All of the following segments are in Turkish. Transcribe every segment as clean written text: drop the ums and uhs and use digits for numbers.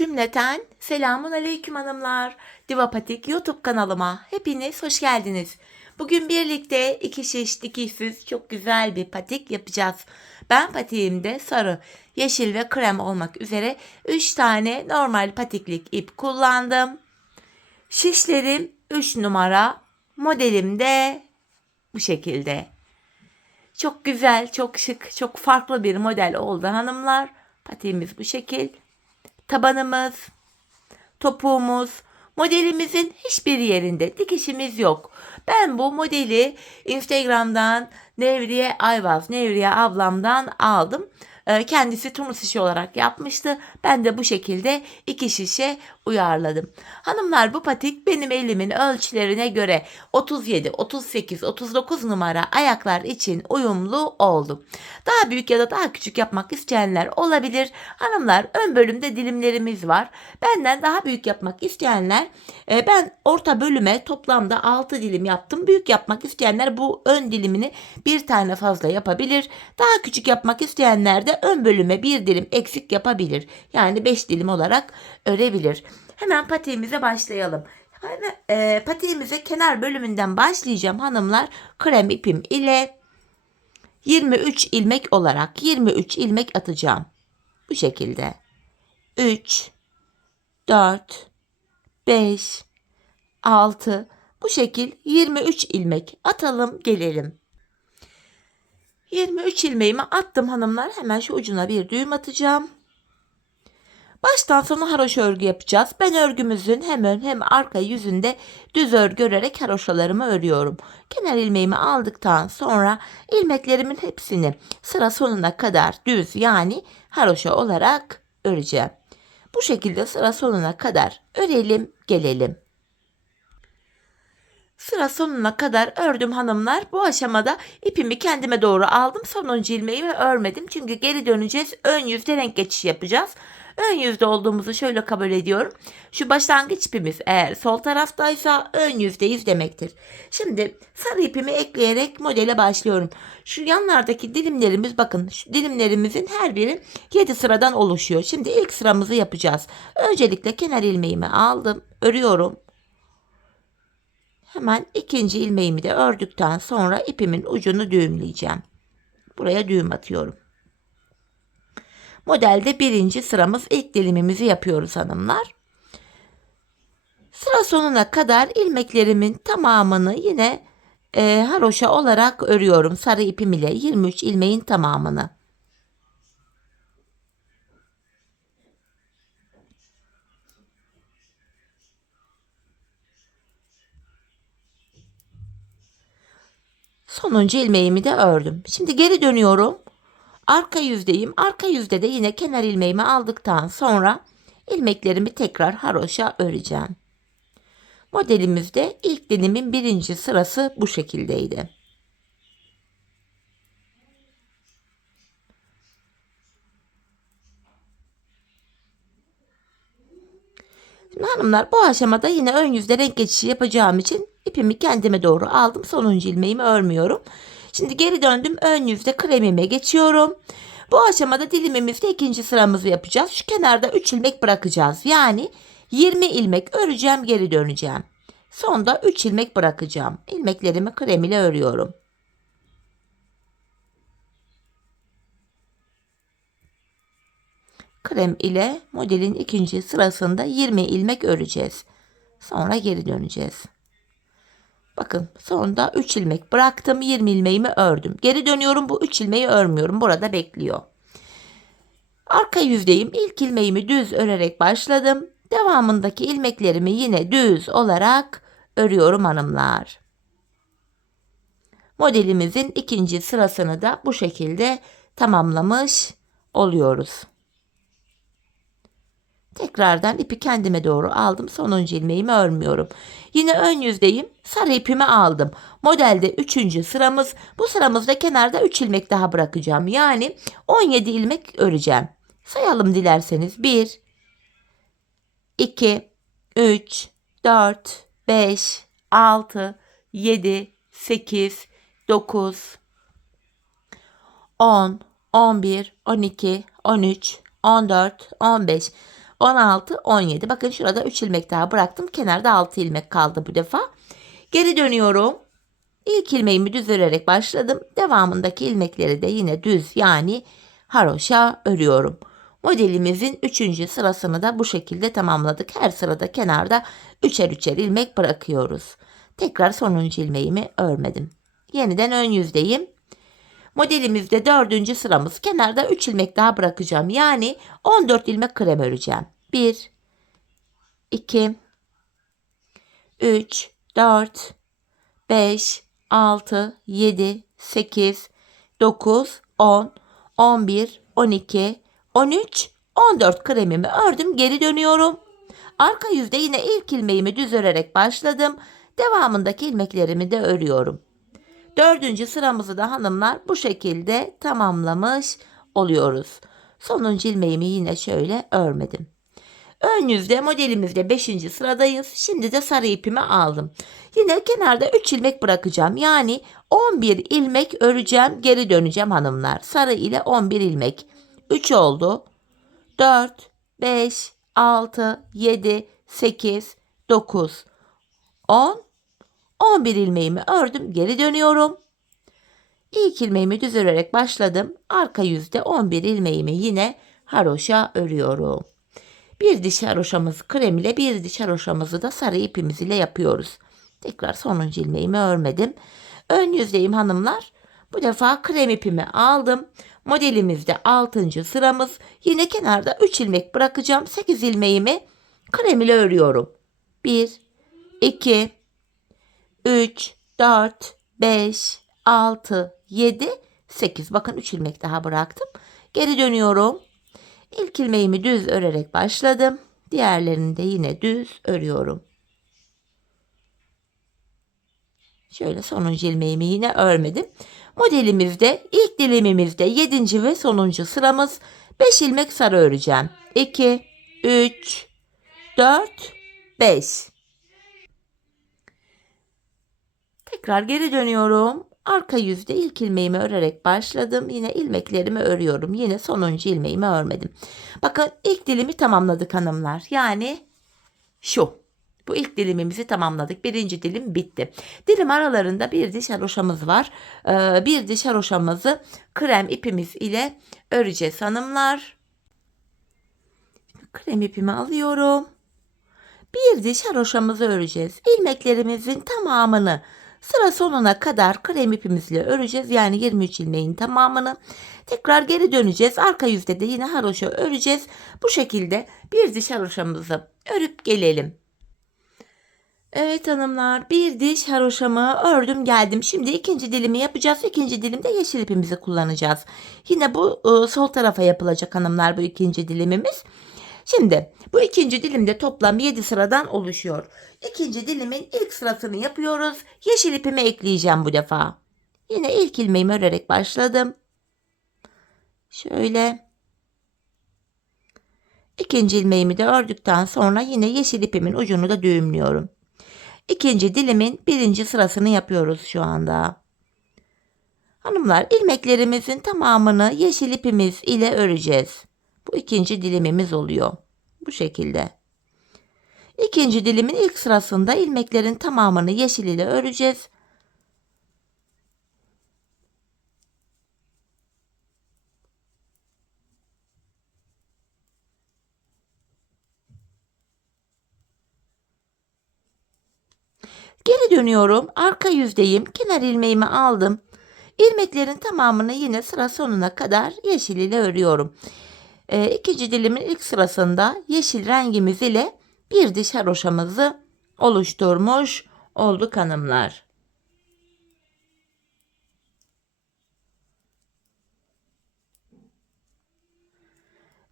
Cümleten selamun aleyküm hanımlar. Diva Patik YouTube kanalıma hepiniz hoş geldiniz. Bugün birlikte iki şiş dikişsiz çok güzel bir patik yapacağız. Ben patiğimde sarı, yeşil ve krem olmak üzere 3 tane normal patiklik ip kullandım. Şişlerim 3 numara, modelim de bu şekilde. Çok güzel, çok şık, çok farklı bir model oldu hanımlar. Patiğimiz bu şekil. Tabanımız, topuğumuz, modelimizin hiçbir yerinde dikişimiz yok. Ben bu modeli Instagram'dan Nevriye ablamdan aldım. Kendisi turnus işi olarak yapmıştı. Ben de bu şekilde 2 şişe uyarladım. Hanımlar, bu patik benim elimin ölçülerine göre 37, 38, 39 numara ayaklar için uyumlu oldu. Daha büyük ya da daha küçük yapmak isteyenler olabilir. Hanımlar, ön bölümde dilimlerimiz var. Benden daha büyük yapmak isteyenler, ben orta bölüme toplamda 6 dilim yaptım. Büyük yapmak isteyenler bu ön dilimini bir tane fazla yapabilir. Daha küçük yapmak isteyenler de ön bölüme bir dilim eksik yapabilir. Yani 5 dilim olarak örebilir. Hemen patiğimize başlayalım. Patiğimize kenar bölümünden başlayacağım hanımlar. Krem ipim ile 23 ilmek olarak 23 ilmek atacağım. Bu şekilde. 3, 4, 5, 6, bu şekil 23 ilmek atalım gelelim. 23 ilmeğimi attım hanımlar. Hemen şu ucuna bir düğüm atacağım. Baştan sona haroşa örgü yapacağız. Ben örgümüzün hem ön hem arka yüzünde düz örgü örerek haroşalarımı örüyorum. Kenar ilmeğimi aldıktan sonra ilmeklerimin hepsini sıra sonuna kadar düz yani haroşa olarak öreceğim. Bu şekilde sıra sonuna kadar örelim gelelim. Sıra sonuna kadar ördüm hanımlar. Bu aşamada ipimi kendime doğru aldım. Sonuncu ilmeğimi örmedim. Çünkü geri döneceğiz. Ön yüzde renk geçişi yapacağız. Ön yüzde olduğumuzu şöyle kabul ediyorum. Şu başlangıç ipimiz eğer sol taraftaysa ön yüzdeyiz demektir. Şimdi sarı ipimi ekleyerek modele başlıyorum. Şu yanlardaki dilimlerimiz, bakın şu dilimlerimizin her biri 7 sıradan oluşuyor. Şimdi ilk sıramızı yapacağız. Öncelikle kenar ilmeğimi aldım. Örüyorum. Hemen ikinci ilmeğimi de ördükten sonra ipimin ucunu düğümleyeceğim. Buraya düğüm atıyorum. Modelde birinci sıramız, ilk dilimimizi yapıyoruz hanımlar. Sıra sonuna kadar ilmeklerimin tamamını yine haroşa olarak örüyorum. Sarı ipim ile 23 ilmeğin tamamını. Sonuncu ilmeğimi de ördüm. Şimdi geri dönüyorum. Arka yüzdeyim. Arka yüzde de yine kenar ilmeğimi aldıktan sonra ilmeklerimi tekrar haroşa öreceğim. Modelimizde ilk dilimin birinci sırası bu şekildeydi. Şimdi hanımlar, bu aşamada yine ön yüzde renk geçişi yapacağım için ipimi kendime doğru aldım. Sonuncu ilmeğimi örmüyorum. Şimdi geri döndüm. Ön yüzde kremime geçiyorum. Bu aşamada dilimimizde ikinci sıramızı yapacağız. Şu kenarda 3 ilmek bırakacağız. Yani 20 ilmek öreceğim, geri döneceğim. Sonda 3 ilmek bırakacağım. İlmeklerimi krem ile örüyorum. Krem ile modelin ikinci sırasında 20 ilmek öreceğiz. Sonra geri döneceğiz. Bakın sonunda 3 ilmek bıraktım, 20 ilmeğimi ördüm. Geri dönüyorum, bu 3 ilmeği örmüyorum. Burada bekliyor. Arka yüzdeyim. İlk ilmeğimi düz örerek başladım. Devamındaki ilmeklerimi yine düz olarak örüyorum hanımlar. Modelimizin ikinci sırasını da bu şekilde tamamlamış oluyoruz. Tekrardan ipi kendime doğru aldım. Sonuncu ilmeğimi örmüyorum. Yine ön yüzdeyim. Sarı ipimi aldım. Modelde 3. sıramız. Bu sıramızda kenarda 3 ilmek daha bırakacağım. Yani 17 ilmek öreceğim. Sayalım dilerseniz. 1, 2, 3, 4, 5, 6, 7, 8, 9, 10, 11, 12, 13, 14, 15. 16, 17. Bakın şurada 3 ilmek daha bıraktım. Kenarda 6 ilmek kaldı bu defa. Geri dönüyorum. İlk ilmeğimi düz örerek başladım. Devamındaki ilmekleri de yine düz yani haroşa örüyorum. Modelimizin 3. sırasını da bu şekilde tamamladık. Her sırada kenarda 3'er 3'er ilmek bırakıyoruz. Tekrar sonuncu ilmeğimi örmedim. Yeniden ön yüzdeyim. Modelimizde 4. sıramız. Kenarda 3 ilmek daha bırakacağım. Yani 14 ilmek krem öreceğim. 1, 2, 3, 4, 5, 6, 7, 8, 9, 10, 11, 12, 13, 14 kremimi ördüm. Geri dönüyorum. Arka yüzde yine ilk ilmeğimi düz örerek başladım. Devamındaki ilmeklerimi de örüyorum. 4. sıramızı da hanımlar bu şekilde tamamlamış oluyoruz. Sonuncu ilmeğimi yine şöyle örmedim. Ön yüzde modelimizde 5. sıradayız. Şimdi de sarı ipimi aldım. Yine kenarda 3 ilmek bırakacağım. Yani 11 ilmek öreceğim. Geri döneceğim hanımlar. Sarı ile 11 ilmek. 3 oldu. 4, 5, 6, 7, 8, 9, 10, 11 ilmeğimi ördüm. Geri dönüyorum. İlk ilmeğimi düz örerek başladım. Arka yüzde 11 ilmeğimi yine haroşa örüyorum. Bir diş haroşamızı krem ile bir diş haroşamızı da sarı ipimiz ile yapıyoruz. Tekrar sonuncu ilmeğimi örmedim. Ön yüzdeyim hanımlar. Bu defa krem ipimi aldım. Modelimizde 6. sıramız. Yine kenarda 3 ilmek bırakacağım. 8 ilmeğimi krem ile örüyorum. 1, 2, 3, 4, 5, 6, 7, 8. Bakın 3 ilmek daha bıraktım. Geri dönüyorum. İlk ilmeğimi düz örerek başladım. Diğerlerini de yine düz örüyorum. Şöyle sonuncu ilmeğimi yine örmedim. Modelimizde ilk dilimimizde 7. ve sonuncu sıramız. 5 ilmek sarı öreceğim. 2, 3, 4, 5. Tekrar geri dönüyorum. Arka yüzde ilk ilmeğimi örerek başladım. Yine ilmeklerimi örüyorum. Yine sonuncu ilmeğimi örmedim. Bakın ilk dilimi tamamladık hanımlar. Yani şu. Bu ilk dilimimizi tamamladık. Birinci dilim bitti. Dilim aralarında bir diş haroşamız var. Bir diş haroşamızı krem ipimiz ile öreceğiz hanımlar. Krem ipimi alıyorum. Bir diş haroşamızı öreceğiz. İlmeklerimizin tamamını sıra sonuna kadar krem ipimizle öreceğiz. Yani 23 ilmeğin tamamını. Tekrar geri döneceğiz. Arka yüzde de yine haroşa öreceğiz. Bu şekilde bir diş haroşamızı örüp gelelim. Evet hanımlar, bir diş haroşamı ördüm geldim. Şimdi ikinci dilimi yapacağız. İkinci dilimde yeşil ipimizi kullanacağız. Yine bu sol tarafa yapılacak hanımlar bu ikinci dilimimiz. Şimdi bu ikinci dilimde toplam 7 sıradan oluşuyor. İkinci dilimin ilk sırasını yapıyoruz. Yeşil ipimi ekleyeceğim bu defa. Yine ilk ilmeğimi örerek başladım. Şöyle. İkinci ilmeğimi de ördükten sonra yine yeşil ipimin ucunu da düğümlüyorum. İkinci dilimin birinci sırasını yapıyoruz şu anda. Hanımlar ilmeklerimizin tamamını yeşil ipimiz ile öreceğiz. Bu ikinci dilimimiz oluyor. Bu şekilde. İkinci dilimin ilk sırasında ilmeklerin tamamını yeşil ile öreceğiz. Geri dönüyorum. Arka yüzdeyim. Kenar ilmeğimi aldım. İlmeklerin tamamını yine sıra sonuna kadar yeşil ile örüyorum. İkinci dilimin ilk sırasında yeşil rengimiz ile bir diş haroşamızı oluşturmuş olduk hanımlar.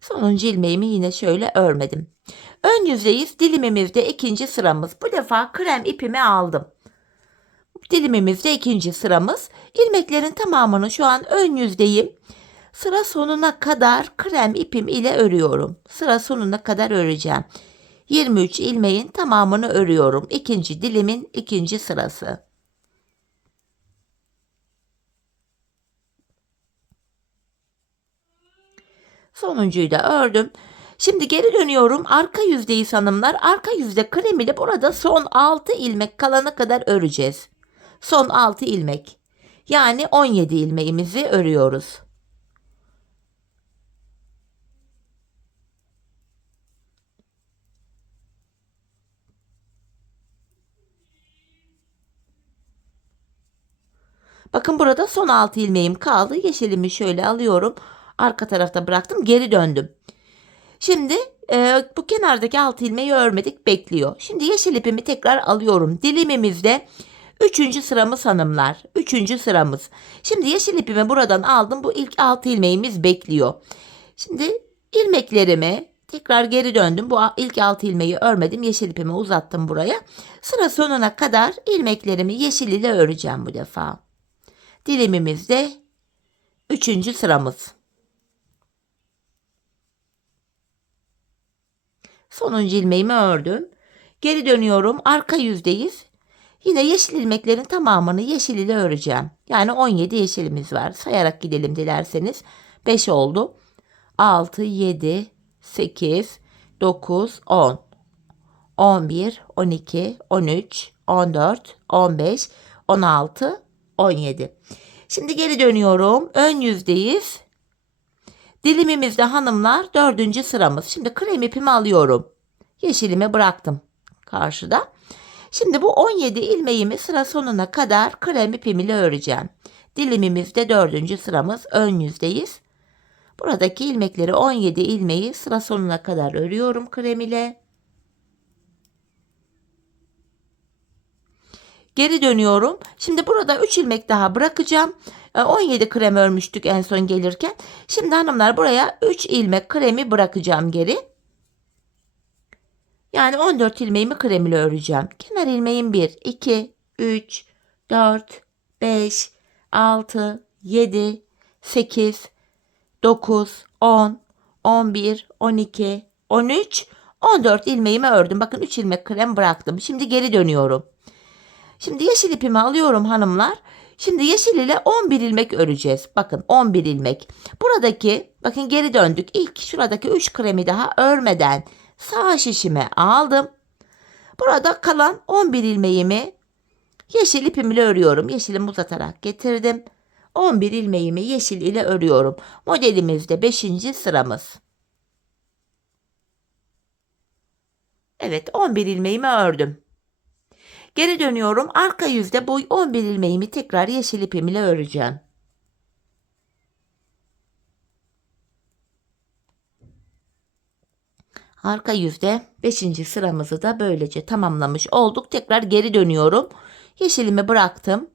Sonuncu ilmeğimi yine şöyle örmedim. Ön yüzdeyiz. Dilimimizde ikinci sıramız. Bu defa krem ipimi aldım. Dilimimizde ikinci sıramız. İlmeklerin tamamını şu an ön yüzdeyim. Sıra sonuna kadar krem ipim ile örüyorum. Sıra sonuna kadar öreceğim. 23 ilmeğin tamamını örüyorum. İkinci dilimin ikinci sırası. Sonuncuyu da ördüm. Şimdi geri dönüyorum. Arka yüzdeyiz hanımlar. Arka yüzde krem ile burada son 6 ilmek kalana kadar öreceğiz. Son 6 ilmek. Yani 17 ilmeğimizi örüyoruz. Bakın burada son 6 ilmeğim kaldı. Yeşilimi şöyle alıyorum. Arka tarafta bıraktım. Geri döndüm. Şimdi bu kenardaki 6 ilmeği örmedik, bekliyor. Şimdi yeşil ipimi tekrar alıyorum. Dilimimizde 3. sıramız hanımlar. 3. sıramız. Şimdi yeşil ipimi buradan aldım. Bu ilk 6 ilmeğimiz bekliyor. Şimdi ilmeklerimi tekrar geri döndüm. Bu ilk 6 ilmeği örmedim. Yeşil ipimi uzattım buraya. Sıra sonuna kadar ilmeklerimi yeşil ile öreceğim bu defa. Dilimimizde 3. sıramız. Sonuncu ilmeğimi ördüm. Geri dönüyorum. Arka yüzdeyiz. Yine yeşil ilmeklerin tamamını yeşil ile öreceğim. Yani 17 yeşilimiz var. Sayarak gidelim dilerseniz. 5 oldu. 6, 7, 8, 9, 10, 11, 12, 13, 14, 15, 16, 17. Şimdi geri dönüyorum. Ön yüzdeyiz. Dilimimizde hanımlar 4. sıramız. Şimdi krem ipimi alıyorum. Yeşilimi bıraktım karşıda. Şimdi bu 17 ilmeğimi sıra sonuna kadar krem ipim ile öreceğim. Dilimimizde 4. sıramız, ön yüzdeyiz. Buradaki ilmekleri 17 ilmeği sıra sonuna kadar örüyorum krem ile. Geri dönüyorum. Şimdi burada 3 ilmek daha bırakacağım. 17 krem örmüştük en son gelirken. Şimdi hanımlar buraya 3 ilmek kremi bırakacağım geri. Yani 14 ilmeğimi krem ile öreceğim. Kenar ilmeğim 1, 2, 3, 4, 5, 6, 7, 8, 9, 10, 11, 12, 13, 14 ilmeğimi ördüm. Bakın 3 ilmek krem bıraktım. Şimdi geri dönüyorum. Şimdi yeşil ipimi alıyorum hanımlar. Şimdi yeşil ile 11 ilmek öreceğiz. Bakın 11 ilmek. Buradaki bakın geri döndük. İlk şuradaki 3 kremi daha örmeden sağ şişime aldım. Burada kalan 11 ilmeğimi yeşil ipim ile örüyorum. Yeşilimi uzatarak getirdim. 11 ilmeğimi yeşil ile örüyorum. Modelimizde 5. sıramız. Evet 11 ilmeğimi ördüm. Geri dönüyorum. Arka yüzde bu 11 ilmeğimi tekrar yeşil ipim ile öreceğim. Arka yüzde 5. sıramızı da böylece tamamlamış olduk. Tekrar geri dönüyorum. Yeşilimi bıraktım.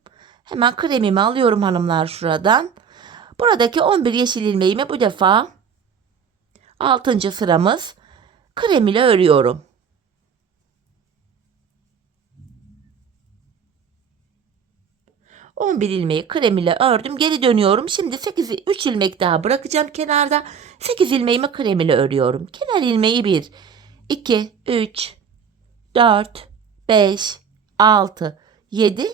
Hemen kremimi alıyorum hanımlar şuradan. Buradaki 11 yeşil ilmeğimi bu defa 6. sıramız krem ile örüyorum. 11 ilmeği krem ile ördüm. Geri dönüyorum. Şimdi 3 ilmek daha bırakacağım kenarda. 8 ilmeğimi krem ile örüyorum. Kenar ilmeği 1, 2, 3, 4, 5, 6, 7,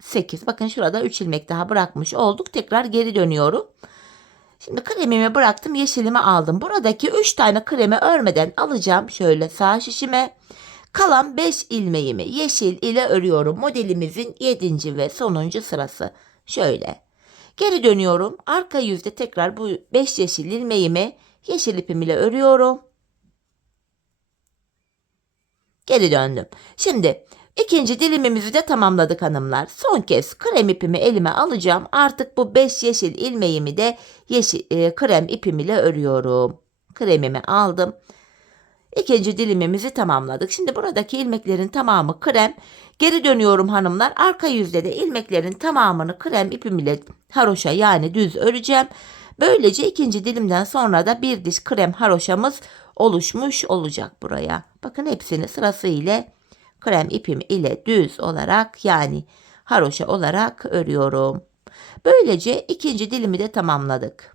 8. Bakın şurada 3 ilmek daha bırakmış olduk. Tekrar geri dönüyorum. Şimdi kremimi bıraktım. Yeşilimi aldım. Buradaki 3 tane kremi örmeden alacağım. Şöyle sağ şişime. Kalan 5 ilmeğimi yeşil ile örüyorum. Modelimizin 7. ve sonuncu sırası. Şöyle. Geri dönüyorum. Arka yüzde tekrar bu 5 yeşil ilmeğimi yeşil ipim ile örüyorum. Geri döndüm. Şimdi ikinci dilimimizi de tamamladık hanımlar. Son kez krem ipimi elime alacağım. Artık bu 5 yeşil ilmeğimi de krem ipim ile örüyorum. Kremimi aldım. İkinci dilimimizi tamamladık. Şimdi buradaki ilmeklerin tamamı krem. Geri dönüyorum hanımlar. Arka yüzde de ilmeklerin tamamını krem ipim ile haroşa yani düz öreceğim. Böylece ikinci dilimden sonra da bir diş krem haroşamız oluşmuş olacak buraya. Bakın hepsini sırasıyla krem ipim ile düz olarak yani haroşa olarak örüyorum. Böylece ikinci dilimi de tamamladık.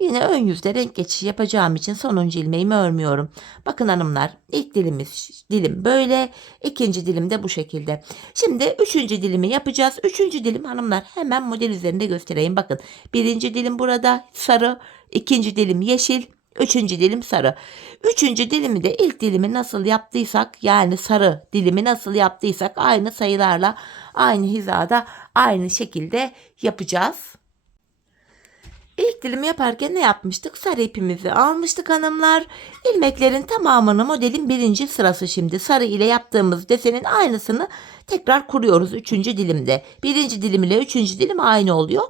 Yine ön yüzde renk geçişi yapacağım için sonuncu ilmeğimi örmüyorum. Bakın hanımlar, ilk dilim böyle, ikinci dilim de bu şekilde. Şimdi üçüncü dilimi yapacağız. Üçüncü dilim hanımlar hemen model üzerinde göstereyim. Bakın, birinci dilim burada sarı, ikinci dilim yeşil, üçüncü dilim sarı. Üçüncü dilimi de ilk dilimi nasıl yaptıysak, yani sarı dilimi nasıl yaptıysak aynı sayılarla, aynı hizada, aynı şekilde yapacağız. İlk dilimi yaparken ne yapmıştık? Sarı ipimizi almıştık hanımlar. İlmeklerin tamamını modelin birinci sırası şimdi. Sarı ile yaptığımız desenin aynısını tekrar kuruyoruz üçüncü dilimde. Birinci dilim ile üçüncü dilim aynı oluyor.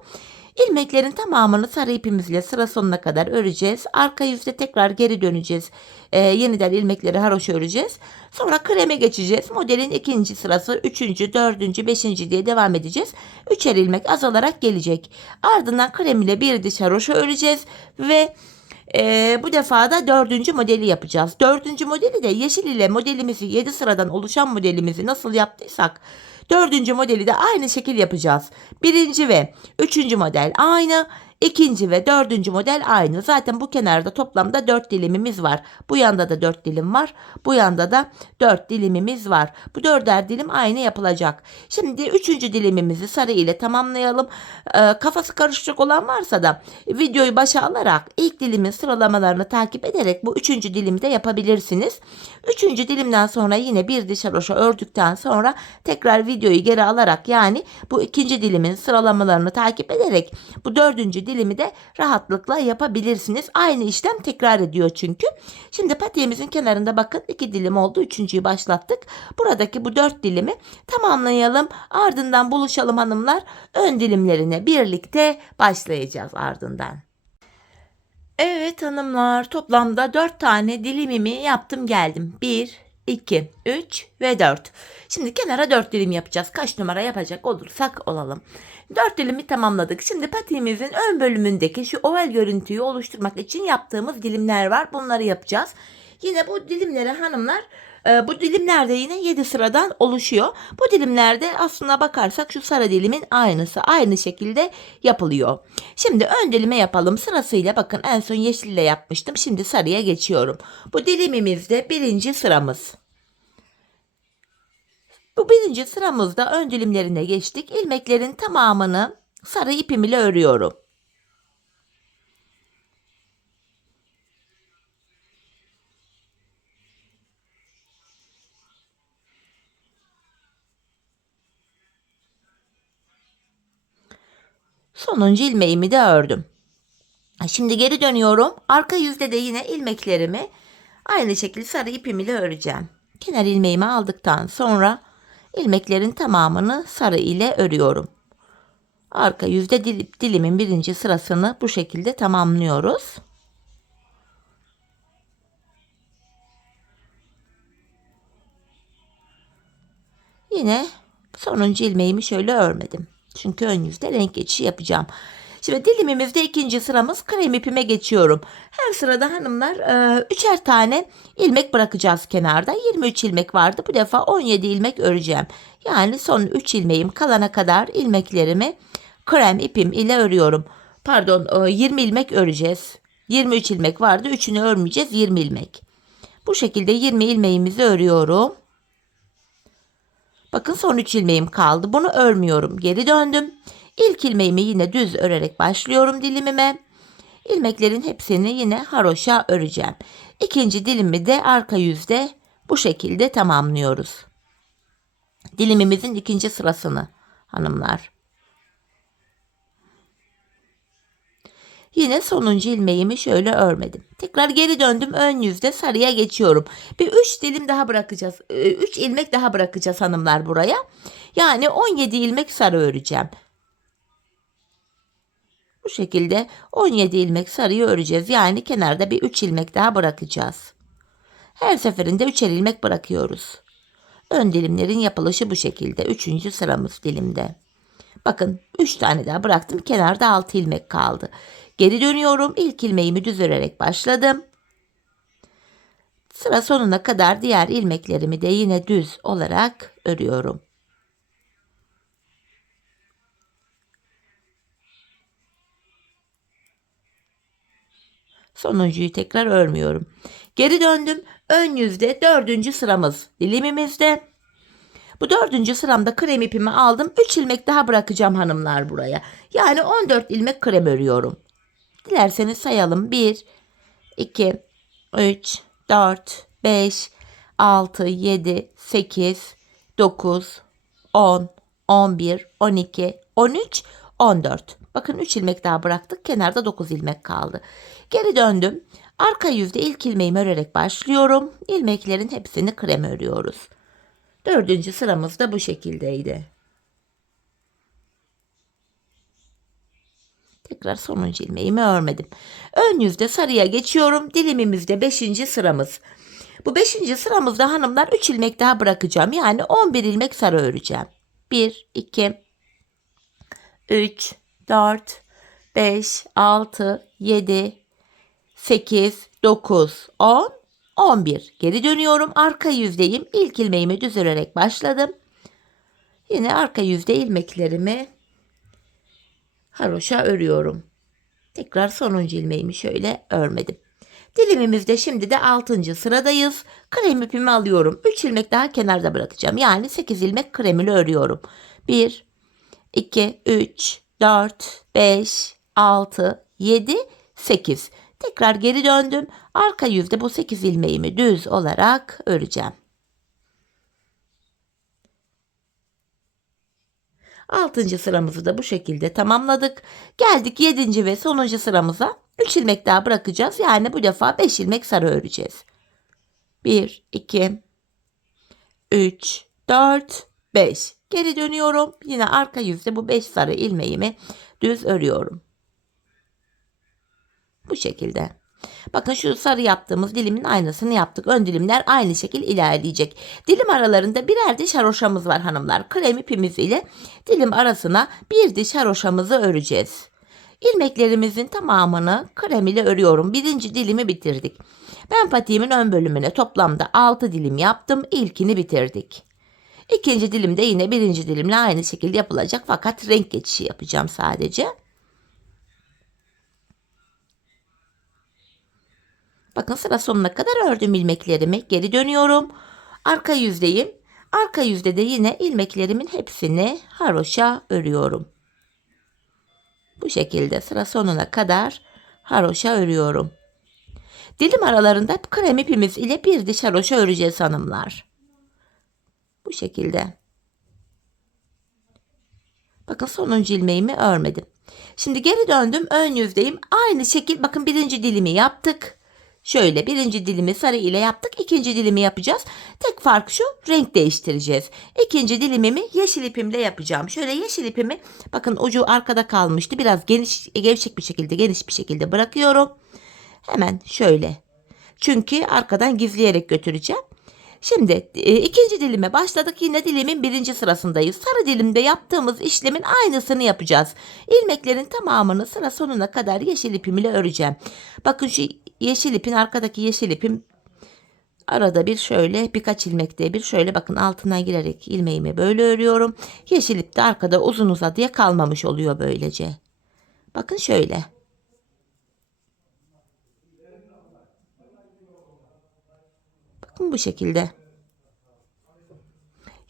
İlmeklerin tamamını sarı ipimizle sıra sonuna kadar öreceğiz. Arka yüzde tekrar geri döneceğiz. Yeniden ilmekleri haroşa öreceğiz. Sonra kreme geçeceğiz. Modelin ikinci sırası, üçüncü, dördüncü, beşinci diye devam edeceğiz. Üçer ilmek azalarak gelecek. Ardından krem ile bir diş haroşa öreceğiz ve bu defa da dördüncü modeli yapacağız. Dördüncü modeli de yeşil ile modelimizi 7 sıradan oluşan modelimizi nasıl yaptıysak dördüncü modeli de aynı şekil yapacağız. Birinci ve üçüncü model aynı. İkinci ve dördüncü model aynı. Zaten bu kenarda toplamda 4 dilimimiz var. Bu yanda da 4 dilim var. Bu yanda da 4 dilimimiz var. Bu dörder dilim aynı yapılacak. Şimdi üçüncü dilimimizi sarı ile tamamlayalım. Kafası karışacak olan varsa da videoyu başa alarak ilk dilimin sıralamalarını takip ederek bu üçüncü dilimi de yapabilirsiniz. Üçüncü dilimden sonra yine bir diş haroşa ördükten sonra tekrar videoyu geri alarak, yani bu ikinci dilimin sıralamalarını takip ederek bu dördüncü dilimi de rahatlıkla yapabilirsiniz. Aynı işlem tekrar ediyor çünkü. Şimdi patiğimizin kenarında bakın 2 dilim oldu. Üçüncüyü başlattık. Buradaki bu 4 dilimi tamamlayalım. Ardından buluşalım hanımlar. Ön dilimlerine birlikte başlayacağız ardından. Evet hanımlar, toplamda 4 tane dilimimi yaptım geldim. 1, 2, 3 ve 4. Şimdi kenara 4 dilim yapacağız. Kaç numara yapacak olursak olalım. 4 dilimi tamamladık. Şimdi patiğimizin ön bölümündeki şu oval görüntüyü oluşturmak için yaptığımız dilimler var. Bunları yapacağız. Yine bu dilimleri hanımlar, bu dilimlerde yine 7 sıradan oluşuyor. Bu dilimlerde aslına bakarsak şu sarı dilimin aynısı, aynı şekilde yapılıyor. Şimdi ön dilime yapalım sırasıyla. Bakın, en son yeşille yapmıştım. Şimdi sarıya geçiyorum. Bu dilimimizde birinci sıramız. Bu birinci sıramızda ön dilimlerine geçtik. İlmeklerin tamamını sarı ipim ile örüyorum. Sonuncu ilmeğimi de ördüm. Şimdi geri dönüyorum. Arka yüzde de yine ilmeklerimi aynı şekilde sarı ipim ile öreceğim. Kenar ilmeğimi aldıktan sonra ilmeklerin tamamını sarı ile örüyorum. Arka yüzde dilimin birinci sırasını bu şekilde tamamlıyoruz. Yine sonuncu ilmeğimi şöyle örmedim. Çünkü ön yüzde renk geçişi yapacağım. Şimdi dilimimizde ikinci sıramız, krem ipime geçiyorum. Her sırada hanımlar üçer tane ilmek bırakacağız kenarda. 23 ilmek vardı. Bu defa 17 ilmek öreceğim. Yani son 3 ilmeğim kalana kadar ilmeklerimi krem ipim ile örüyorum. Pardon, 20 ilmek öreceğiz. 23 ilmek vardı. 3'ünü örmeyeceğiz. 20 ilmek. Bu şekilde 20 ilmeğimizi örüyorum. Bakın, son 3 ilmeğim kaldı. Bunu örmüyorum. Geri döndüm. İlk ilmeğimi yine düz örerek başlıyorum dilimime. İlmeklerin hepsini yine haroşa öreceğim. İkinci dilimi de arka yüzde bu şekilde tamamlıyoruz. Dilimimizin ikinci sırasını hanımlar. Yine sonuncu ilmeğimi şöyle örmedim. Tekrar geri döndüm, ön yüzde sarıya geçiyorum. Bir 3 dilim daha bırakacağız. 3 ilmek daha bırakacağız hanımlar buraya. Yani 17 ilmek sarı öreceğim. Bu şekilde 17 ilmek sarıyı öreceğiz. Yani kenarda bir 3 ilmek daha bırakacağız. Her seferinde 3'er ilmek bırakıyoruz. Ön dilimlerin yapılışı bu şekilde. 3. sıramız dilimde. Bakın, 3 tane daha bıraktım. Kenarda 6 ilmek kaldı. Geri dönüyorum. İlk ilmeğimi düz örerek başladım. Sıra sonuna kadar diğer ilmeklerimi de yine düz olarak örüyorum. Sonuncuyu tekrar örmüyorum. Geri döndüm. Ön yüzde 4. sıramız dilimimizde. Bu 4. sıramda krem ipimi aldım. 3 ilmek daha bırakacağım hanımlar buraya. Yani 14 ilmek krem örüyorum. Dilerseniz sayalım. 1, 2, 3, 4, 5, 6, 7, 8, 9, 10, 11, 12, 13, 14. Bakın 3 ilmek daha bıraktık. Kenarda 9 ilmek kaldı. Geri döndüm. Arka yüzde ilk ilmeğimi örerek başlıyorum. İlmeklerin hepsini krem örüyoruz. 4. sıramız da bu şekildeydi. Tekrar sonuncu ilmeğimi örmedim. Ön yüzde sarıya geçiyorum. Dilimimizde 5. sıramız. Bu 5. sıramızda hanımlar 3 ilmek daha bırakacağım. Yani 11 ilmek sarı öreceğim. 1, 2, 3, 4, 5, 6, 7, 8, 9, 10, 11. Geri dönüyorum. Arka yüzdeyim. İlk ilmeğimi düz örerek başladım. Yine arka yüzde ilmeklerimi haroşa örüyorum. Tekrar sonuncu ilmeğimi şöyle örmedim. Dilimimizde şimdi de 6. sıradayız. Krem ipimi alıyorum. 3 ilmek daha kenarda bırakacağım. Yani 8 ilmek kremini örüyorum. 1, 2, 3, 4, 5, 6, 7, 8. Tekrar geri döndüm. Arka yüzde bu 8 ilmeğimi düz olarak öreceğim. 6. sıramızı da bu şekilde tamamladık. Geldik 7. ve sonuncu sıramıza. 3 ilmek daha bırakacağız. Yani bu defa 5 ilmek sarı öreceğiz. 1, 2, 3, 4, 5. Geri dönüyorum. Yine arka yüzde bu 5 sarı ilmeğimi düz örüyorum. Bu şekilde. Bakın şu sarı yaptığımız dilimin aynısını yaptık. Ön dilimler aynı şekil ilerleyecek. Dilim aralarında birer diş haroşamız var hanımlar. Krem ipimiz ile dilim arasına bir diş haroşamızı öreceğiz. İlmeklerimizin tamamını krem ile örüyorum. 1. dilimi bitirdik. Ben patiğimin ön bölümüne toplamda 6 dilim yaptım. İlkini bitirdik. 2. dilimde yine 1. dilimle aynı şekilde yapılacak fakat renk geçişi yapacağım sadece. Bakın sıra sonuna kadar ördüm ilmeklerimi. Geri dönüyorum. Arka yüzdeyim. Arka yüzde de yine ilmeklerimin hepsini haroşa örüyorum. Bu şekilde sıra sonuna kadar haroşa örüyorum. Dilim aralarında krem ipimiz ile bir diş haroşa öreceğiz hanımlar. Bu şekilde. Bakın sonuncu ilmeğimi örmedim. Şimdi geri döndüm. Ön yüzdeyim. Aynı şekil bakın 1. dilimi yaptık. Şöyle 1. dilimi sarı ile yaptık. 2. dilimi yapacağız. Tek fark şu, renk değiştireceğiz. 2. dilimimi yeşil ipimle yapacağım. Şöyle yeşil ipimi bakın ucu arkada kalmıştı. Biraz gevşek bir şekilde geniş bir şekilde bırakıyorum. Hemen şöyle. Çünkü arkadan gizleyerek götüreceğim. Şimdi 2. dilime başladık. Yine dilimin 1. sırasındayız. Sarı dilimde yaptığımız işlemin aynısını yapacağız. İlmeklerin tamamını sıra sonuna kadar yeşil ipim ile öreceğim. Bakın şu yeşil ipin arkadaki yeşil ipim arada bir şöyle birkaç ilmekte bir şöyle bakın altına girerek ilmeğimi böyle örüyorum. Yeşil ip de arkada uzun uzadıya kalmamış oluyor böylece. Bakın şöyle. Bakın bu şekilde.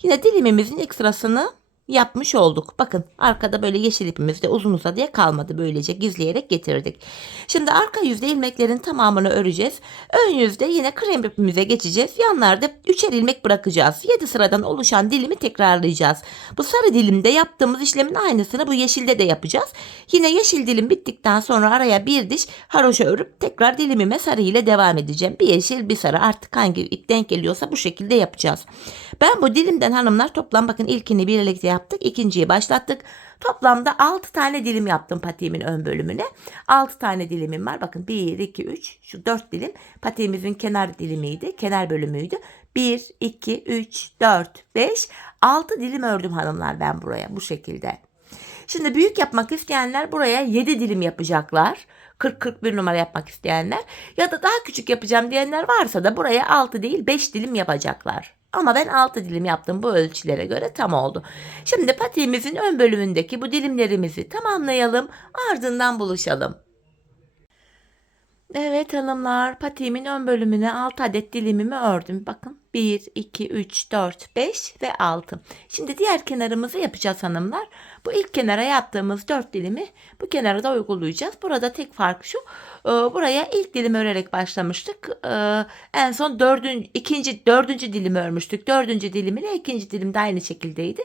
Yine dilimimizin ilk sırasını yapmış olduk. Bakın arkada böyle yeşil ipimiz de uzun uzadıya kalmadı. Böylece gizleyerek getirdik. Şimdi arka yüzde ilmeklerin tamamını öreceğiz. Ön yüzde yine krem ipimize geçeceğiz. Yanlarda 3'er ilmek bırakacağız. 7 sıradan oluşan dilimi tekrarlayacağız. Bu sarı dilimde yaptığımız işlemin aynısını bu yeşilde de yapacağız. Yine yeşil dilim bittikten sonra araya bir diş haroşa örüp tekrar dilimime sarı ile devam edeceğim. Bir yeşil bir sarı artık hangi ip denk geliyorsa bu şekilde yapacağız. Ben bu dilimden hanımlar toplam bakın ilkini birlikte yaptık. İkinciyi başlattık. Toplamda 6 tane dilim yaptım patiğimin ön bölümüne. 6 tane dilimim var. Bakın 1, 2, 3 şu 4 dilim patiğimizin kenar dilimiydi. Kenar bölümüydü. 1, 2, 3, 4, 5, 6 dilim ördüm hanımlar ben buraya bu şekilde. Şimdi büyük yapmak isteyenler buraya 7 dilim yapacaklar. 40-41 numara yapmak isteyenler ya da daha küçük yapacağım diyenler varsa da buraya 6 değil 5 dilim yapacaklar. Ama ben 6 dilim yaptım bu ölçülere göre tam oldu. Şimdi patiğimizin ön bölümündeki bu dilimlerimizi tamamlayalım ardından buluşalım. Evet hanımlar, patiğimin ön bölümüne 6 adet dilimimi ördüm. Bakın 1, 2, 3, 4, 5 ve 6. Şimdi diğer kenarımızı yapacağız hanımlar. Bu ilk kenara yaptığımız 4 dilimi bu kenara da uygulayacağız. Burada tek fark şu. Buraya ilk dilimi örerek başlamıştık. En son dördüncü dilimi örmüştük. Dördüncü dilim ile ikinci dilim de aynı şekildeydi.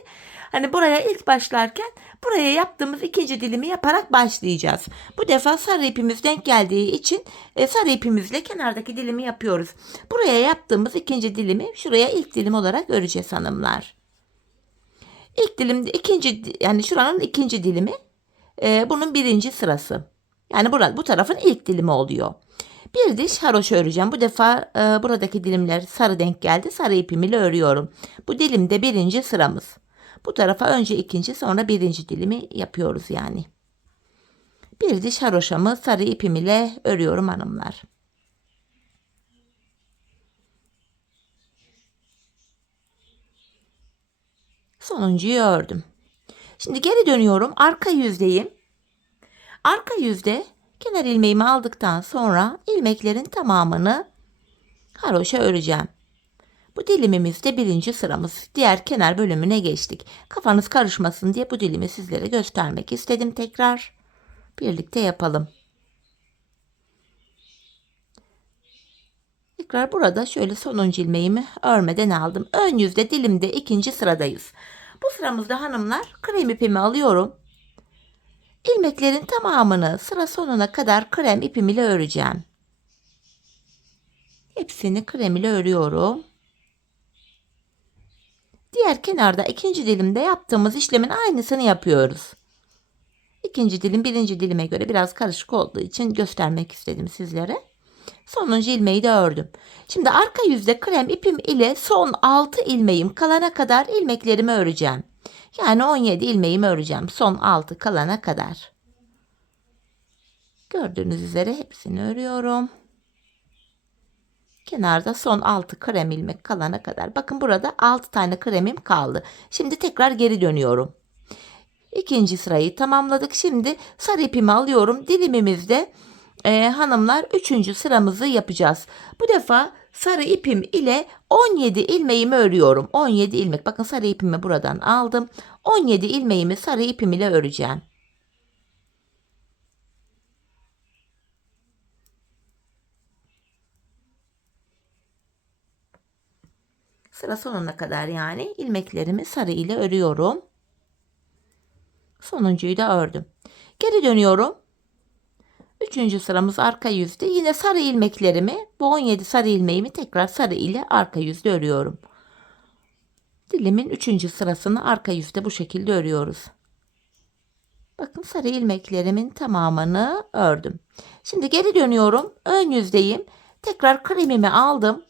Hani buraya ilk başlarken buraya yaptığımız ikinci dilimi yaparak başlayacağız. Bu defa sarı ipimiz denk geldiği için sarı ipimizle kenardaki dilimi yapıyoruz. Buraya yaptığımız ikinci dilimi şuraya ilk dilim olarak öreceğiz hanımlar. İlk dilim yani şuranın ikinci dilimi, bunun birinci sırası. Yani bu tarafın ilk dilimi oluyor. Bir diş haroşa öreceğim. Bu defa buradaki dilimler sarı denk geldi. Sarı ipim ile örüyorum. Bu dilimde birinci sıramız. Bu tarafa önce ikinci sonra birinci dilimi yapıyoruz yani. Bir diş haroşamı sarı ipim ile örüyorum hanımlar. Sonuncuyu ördüm. Şimdi geri dönüyorum. Arka yüzdeyim. Arka yüzde kenar ilmeğimi aldıktan sonra ilmeklerin tamamını haroşa öreceğim. Bu dilimimizde birinci sıramız. Diğer kenar bölümüne geçtik. Kafanız karışmasın diye bu dilimi sizlere göstermek istedim tekrar. Birlikte yapalım. Tekrar burada şöyle sonuncu ilmeğimi örmeden aldım. Ön yüzde dilimde ikinci sıradayız. Bu sıramızda hanımlar krem ipimi alıyorum. İlmeklerin tamamını sıra sonuna kadar krem ipim ile öreceğim. Hepsini krem ile örüyorum. Diğer kenarda ikinci dilimde yaptığımız işlemin aynısını yapıyoruz. İkinci dilim birinci dilime göre biraz karışık olduğu için göstermek istedim sizlere. Sonuncu ilmeği de ördüm. Şimdi arka yüzde krem ipim ile son 6 ilmeğim kalana kadar ilmeklerimi öreceğim. Yani 17 ilmeğimi öreceğim son 6 kalana kadar. Gördüğünüz üzere hepsini örüyorum. Kenarda son 6 krem ilmek kalana kadar. Bakın burada 6 tane kremim kaldı. Şimdi tekrar geri dönüyorum. İkinci sırayı tamamladık. Şimdi sarı ipimi alıyorum. Dilimimizde hanımlar 3. sıramızı yapacağız. Bu defa sarı ipim ile 17 ilmeğimi örüyorum. 17 ilmek. Bakın sarı ipimi buradan aldım. 17 ilmeğimi sarı ipim ile öreceğim. Sıra sonuna kadar yani ilmeklerimi sarı ile örüyorum. Sonuncuyu da ördüm. Geri dönüyorum. 3. sıramız arka yüzde. Yine sarı ilmeklerimi, bu 17 sarı ilmeğimi tekrar sarı ile arka yüzde örüyorum. Dilimin 3. sırasını arka yüzde bu şekilde örüyoruz. Bakın sarı ilmeklerimin tamamını ördüm. Şimdi geri dönüyorum. Ön yüzdeyim. Tekrar kremimi aldım.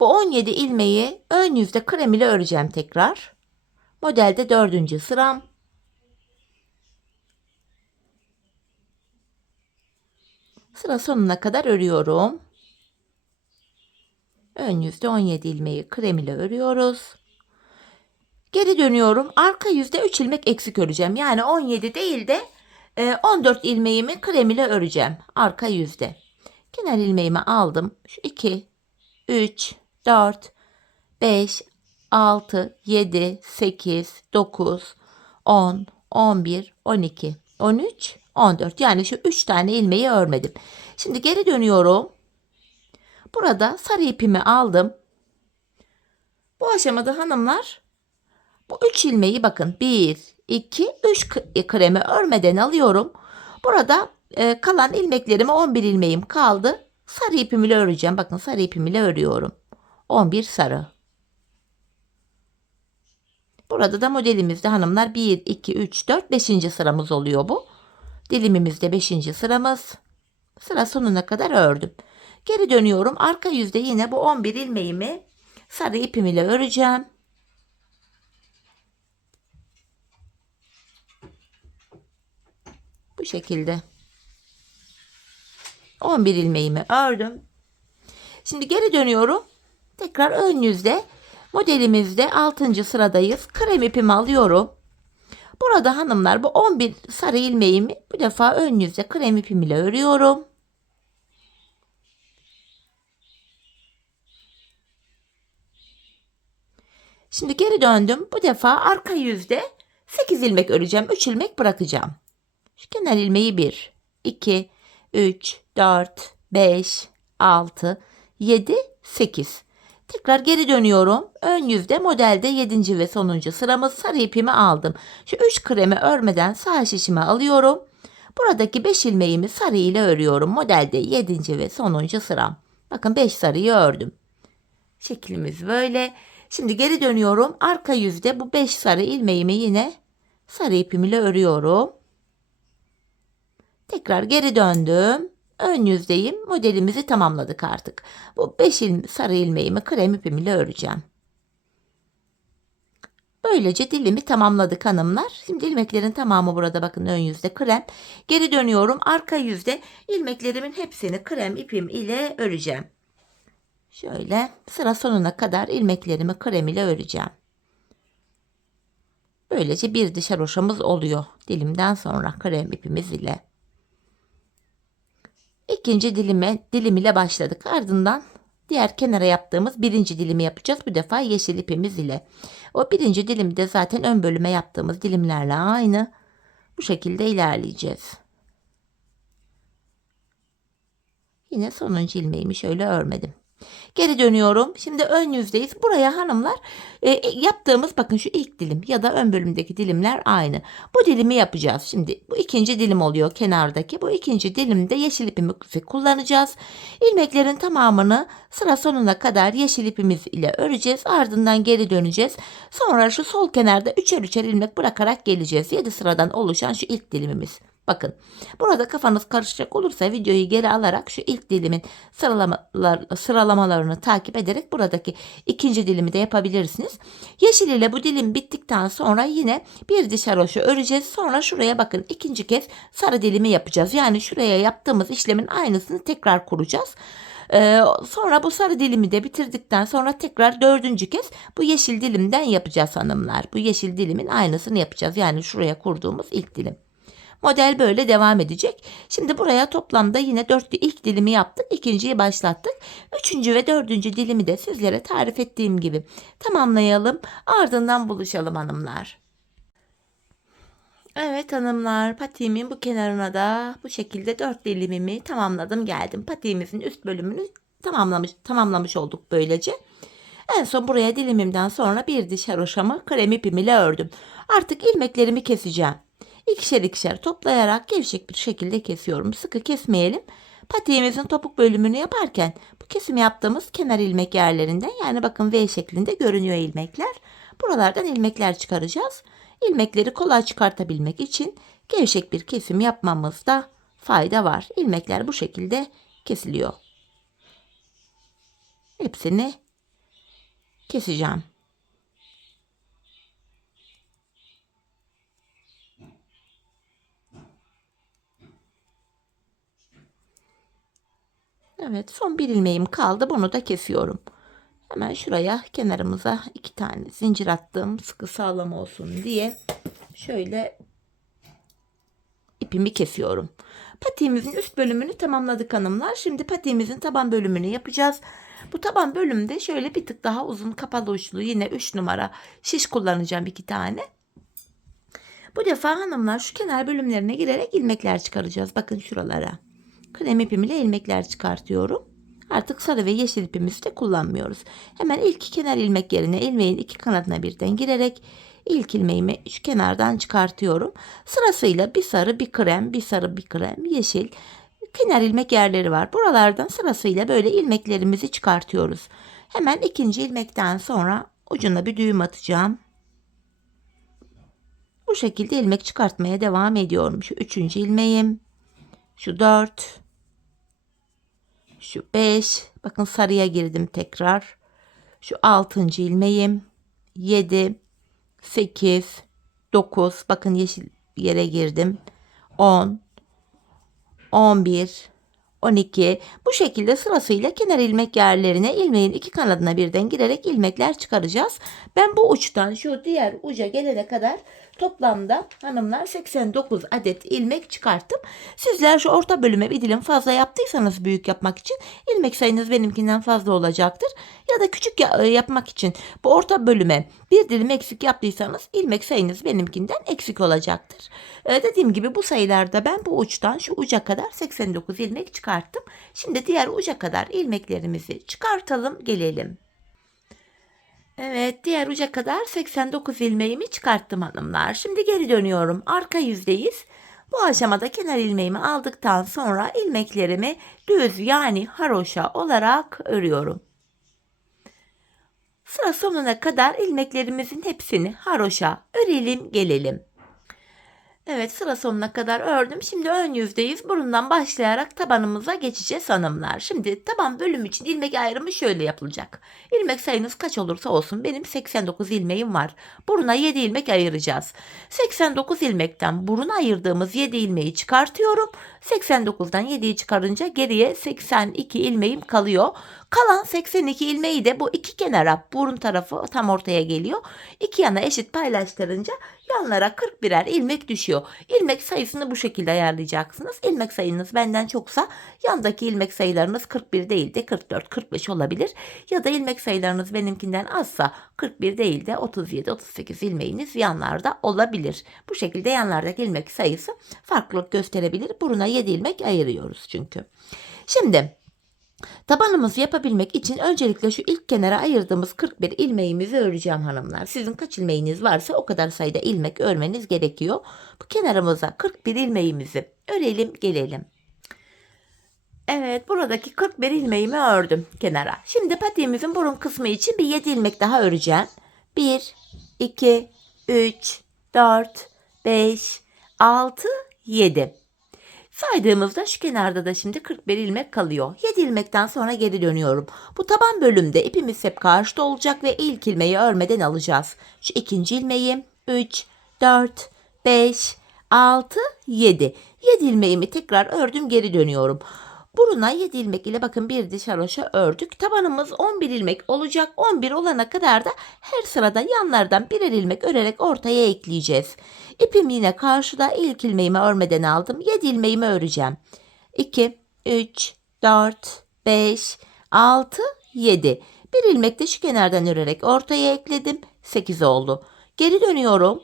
Bu 17 ilmeği ön yüzde krem ile öreceğim tekrar. Modelde 4. sıram. Sıra sonuna kadar örüyorum. Ön yüzde 17 ilmeği krem ile örüyoruz. Geri dönüyorum. Arka yüzde 3 ilmek eksik öreceğim. Yani 17 değil de 14 ilmeğimi krem ile öreceğim. Arka yüzde. Kenar ilmeğimi aldım. Şu 2, 3, 4, 5, 6, 7, 8, 9, 10, 11, 12, 13, 14. Yani şu 3 tane ilmeği örmedim. Şimdi geri dönüyorum. Burada sarı ipimi aldım. Bu aşamada hanımlar bu 3 ilmeği bakın 1, 2, 3 kremi örmeden alıyorum. Burada kalan ilmeklerime 11 ilmeğim kaldı. Sarı ipim ile öreceğim. Bakın sarı ipim ile örüyorum. 11 sarı. Burada da modelimizde hanımlar 1, 2, 3, 4, 5. sıramız oluyor bu. Dilimimizde 5. sıramız. Sıra sonuna kadar ördüm. Geri dönüyorum. Arka yüzde yine bu 11 ilmeğimi sarı ipim ile öreceğim. Bu şekilde. 11 ilmeğimi ördüm. Şimdi geri dönüyorum. Tekrar ön yüzde modelimizde 6. sıradayız. Krem ipimi alıyorum. Burada hanımlar bu 11 sarı ilmeğimi bu defa ön yüzde krem ipim ile örüyorum. Şimdi geri döndüm. Bu defa arka yüzde 8 ilmek öreceğim. 3 ilmek bırakacağım. Şu kenar ilmeği 1, 2, 3, 4, 5, 6, 7, 8. Tekrar geri dönüyorum. Ön yüzde modelde 7. ve sonuncu sıramız. Sarı ipimi aldım. Şu 3 kremi örmeden sağ şişime alıyorum. Buradaki 5 ilmeğimi sarı ile örüyorum. Modelde 7. ve sonuncu sıram. Bakın 5 sarıyı ördüm. Şeklimiz böyle. Şimdi geri dönüyorum. Arka yüzde bu 5 sarı ilmeğimi yine sarı ipim ile örüyorum. Tekrar geri döndüm. Ön yüzdeyim. Modelimizi tamamladık artık. Bu 5 sarı ilmeğimi krem ipim ile öreceğim. Böylece dilimi tamamladık hanımlar. Şimdi ilmeklerin tamamı burada, bakın ön yüzde krem. Geri dönüyorum. Arka yüzde ilmeklerimin hepsini krem ipim ile öreceğim. Şöyle sıra sonuna kadar ilmeklerimi krem ile öreceğim. Böylece bir diş haroşamız oluyor dilimden sonra krem ipimiz ile. İkinci dilim ile başladık. Ardından diğer kenara yaptığımız birinci dilimi yapacağız. Bu defa yeşil ipimiz ile. O birinci dilimi de zaten ön bölüme yaptığımız dilimlerle aynı. Bu şekilde ilerleyeceğiz. Yine sonuncu ilmeğimi şöyle örmedim. Geri dönüyorum. Şimdi ön yüzdeyiz. Buraya hanımlar yaptığımız, bakın şu ilk dilim ya da ön bölümdeki dilimler aynı. Bu dilimi yapacağız. Şimdi bu ikinci dilim oluyor kenardaki. Bu ikinci dilimde yeşil ipimizi kullanacağız. İlmeklerin tamamını sıra sonuna kadar yeşil ipimiz ile öreceğiz. Ardından geri döneceğiz. Sonra şu sol kenarda üçer üçer ilmek bırakarak geleceğiz. 7 sıradan oluşan şu ilk dilimimiz. Bakın burada kafanız karışacak olursa videoyu geri alarak şu ilk dilimin sıralamalarını takip ederek buradaki ikinci dilimi de yapabilirsiniz. Yeşil ile bu dilim bittikten sonra yine bir diş haroşa öreceğiz. Sonra şuraya bakın ikinci kez sarı dilimi yapacağız. Yani şuraya yaptığımız işlemin aynısını tekrar kuracağız. Sonra bu sarı dilimi de bitirdikten sonra tekrar dördüncü kez bu yeşil dilimden yapacağız hanımlar. Bu yeşil dilimin aynısını yapacağız. Yani şuraya kurduğumuz ilk dilim. Model böyle devam edecek. Şimdi buraya toplamda yine 4 ilk dilimi yaptık. İkinciyi başlattık. Üçüncü ve dördüncü dilimi de sizlere tarif ettiğim gibi tamamlayalım. Ardından buluşalım hanımlar. Evet hanımlar, patiğimin bu kenarına da bu şekilde 4 dilimimi tamamladım geldim. Patiğimizin üst bölümünü tamamlamış olduk böylece. En son buraya dilimimden sonra bir diş haroşamı krem ipim ile ördüm. Artık ilmeklerimi keseceğim. İkişer ikişer toplayarak gevşek bir şekilde kesiyorum. Sıkı kesmeyelim. Patiğimizin topuk bölümünü yaparken bu kesim yaptığımız kenar ilmek yerlerinden, yani bakın V şeklinde görünüyor ilmekler. Buralardan ilmekler çıkaracağız. İlmekleri kolay çıkartabilmek için gevşek bir kesim yapmamızda fayda var. İlmekler bu şekilde kesiliyor. Hepsini keseceğim. Evet, son bir ilmeğim kaldı. Bunu da kesiyorum. Hemen şuraya kenarımıza 2 tane zincir attım. Sıkı sağlam olsun diye. Şöyle ipimi kesiyorum. Patiğimizin üst bölümünü tamamladık hanımlar. Şimdi patiğimizin taban bölümünü yapacağız. Bu taban bölümde şöyle bir tık daha uzun kapalı uçlu yine 3 numara şiş kullanacağım 2 tane. Bu defa hanımlar şu kenar bölümlerine girerek ilmekler çıkaracağız. Bakın şuralara. Krem ipim ile ilmekler çıkartıyorum. Artık sarı ve yeşil ipimizi de kullanmıyoruz. Hemen ilk kenar ilmek yerine ilmeğin iki kanadına birden girerek ilk ilmeğimi şu kenardan çıkartıyorum. Sırasıyla bir sarı bir krem, bir sarı bir krem, yeşil kenar ilmek yerleri var. Buralardan sırasıyla böyle ilmeklerimizi çıkartıyoruz. Hemen ikinci ilmekten sonra ucuna bir düğüm atacağım. Bu şekilde ilmek çıkartmaya devam ediyorum. Şu üçüncü ilmeğim, şu 4, şu 5, bakın sarıya girdim tekrar. Şu 6. ilmeğim, 7, 8, 9, bakın yeşil yere girdim. 10, 11, 12. Bu şekilde sırasıyla kenar ilmek yerlerine ilmeğin iki kanadına birden girerek ilmekler çıkaracağız. Ben bu uçtan şu diğer uca gelene kadar Toplamda hanımlar 89 adet ilmek çıkarttım. Sizler şu orta bölüme bir dilim fazla yaptıysanız büyük yapmak için ilmek sayınız benimkinden fazla olacaktır. Ya da küçük yapmak için bu orta bölüme bir dilim eksik yaptıysanız ilmek sayınız benimkinden eksik olacaktır. Dediğim gibi bu sayılarda ben bu uçtan şu uca kadar 89 ilmek çıkarttım. Şimdi diğer uca kadar ilmeklerimizi çıkartalım gelelim. Evet, diğer uca kadar 89 ilmeğimi çıkarttım hanımlar. Şimdi geri dönüyorum. Arka yüzdeyiz. Bu aşamada kenar ilmeğimi aldıktan sonra ilmeklerimi düz yani haroşa olarak örüyorum. Sıra sonuna kadar ilmeklerimizin hepsini haroşa örelim gelelim. Evet, sıra sonuna kadar ördüm. Şimdi ön yüzdeyiz. Burundan başlayarak tabanımıza geçeceğiz hanımlar. Şimdi taban bölüm için ilmek ayrımı şöyle yapılacak. İlmek sayınız kaç olursa olsun benim 89 ilmeğim var. Buruna 7 ilmek ayıracağız. 89 ilmekten buruna ayırdığımız 7 ilmeği çıkartıyorum. 89'dan 7'yi çıkarınca geriye 82 ilmeğim kalıyor. Kalan 82 ilmeği de bu iki kenara, burun tarafı tam ortaya geliyor. İki yana eşit paylaştırınca yanlara 41'er ilmek düşüyor. İlmek sayısını bu şekilde ayarlayacaksınız. İlmek sayınız benden çoksa yandaki ilmek sayılarınız 41 değil de 44, 45 olabilir. Ya da ilmek sayılarınız benimkinden azsa 41 değil de 37, 38 ilmeğiniz yanlarda olabilir. Bu şekilde yanlardaki ilmek sayısı farklılık gösterebilir. Buruna 7 ilmek ayırıyoruz çünkü. Şimdi tabanımızı yapabilmek için öncelikle şu ilk kenara ayırdığımız 41 ilmeğimizi öreceğim hanımlar. Sizin kaç ilmeğiniz varsa o kadar sayıda ilmek örmeniz gerekiyor. Bu kenarımıza 41 ilmeğimizi örelim gelelim. Evet, buradaki 41 ilmeğimi ördüm kenara. Şimdi patiğimizin burun kısmı için bir 7 ilmek daha öreceğim. 1, 2, 3, 4, 5, 6, 7. Saydığımızda şu kenarda da şimdi 41 ilmek kalıyor. 7 ilmekten sonra geri dönüyorum. Bu taban bölümde ipimiz hep karşıda olacak ve ilk ilmeği örmeden alacağız. Şu ikinci ilmeği 3, 4, 5, 6, 7. 7 ilmeğimi tekrar ördüm geri dönüyorum. Buruna 7 ilmek ile bakın bir diş haroşa ördük. Tabanımız 11 ilmek olacak. 11 olana kadar da her sırada yanlardan birer ilmek örerek ortaya ekleyeceğiz. İpim yine karşıda, ilk ilmeğimi örmeden aldım. 7 ilmeğimi öreceğim. 2, 3, 4, 5, 6, 7. Bir ilmek de şu kenardan örerek ortaya ekledim. 8 oldu. Geri dönüyorum.